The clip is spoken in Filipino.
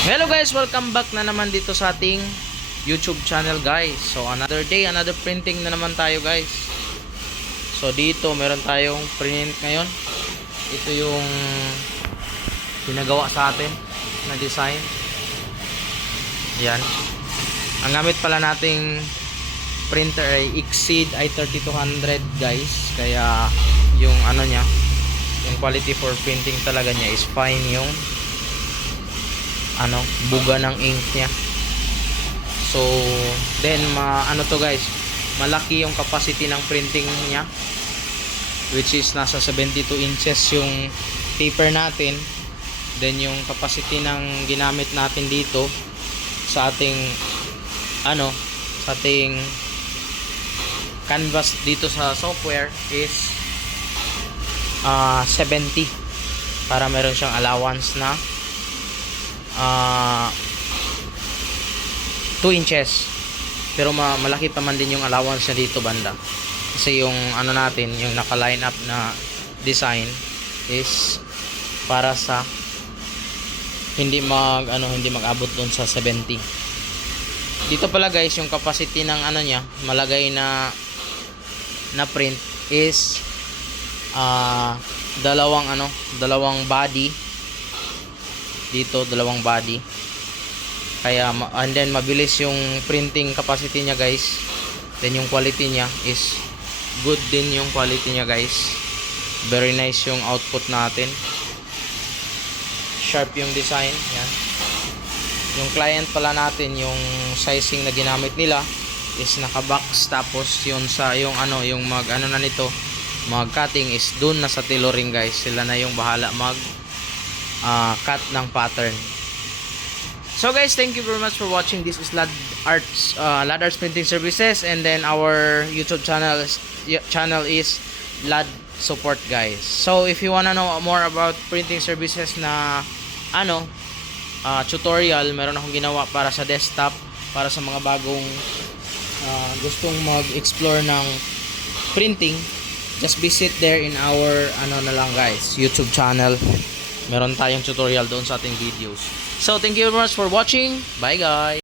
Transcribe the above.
Hello guys, welcome back na naman dito sa ating YouTube channel guys. So another day, another printing na naman tayo guys. So dito meron tayong print ngayon. Ito yung pinagawa sa atin na design. Yan. Ang gamit pala nating printer ay Exceed i3200 guys. Kaya yung ano niya, yung quality for printing talaga niya is fine. Yung buga ng ink niya. So then ano to guys, malaki yung capacity ng printing niya, which is nasa 72 inches yung paper natin. Then yung capacity ng ginamit natin dito sa ating sa ating canvas dito sa software is 70, para meron siyang allowance na 2 inches. Pero malaki pa man din yung allowance na dito banda, kasi yung natin, yung naka line up na design is para sa hindi mag-abot doon sa 70. Dito pala guys, yung capacity ng niya, malagay na print is dalawang body dito, dalawang body. Kaya and then mabilis yung printing capacity niya guys. Then yung quality niya is good din, yung quality niya guys. Very nice yung output natin. Sharp yung design. Yan. Yung client pala natin, yung sizing na ginamit nila is naka-box, tapos yun sa yung na nito, mag cutting is dun na sa tailoring guys. Sila na yung bahala mag cut ng pattern. So guys, thank you very much for watching. This is Lad Arts Printing Services, and then our YouTube channel is Lad Support guys. So if you wanna know more about printing services na tutorial, meron akong ginawa para sa desktop, para sa mga bagong gustong mag-explore ng printing. Just visit there in our na lang guys, YouTube channel. Meron tayong tutorial doon sa ating videos. So thank you very much for watching. Bye guys.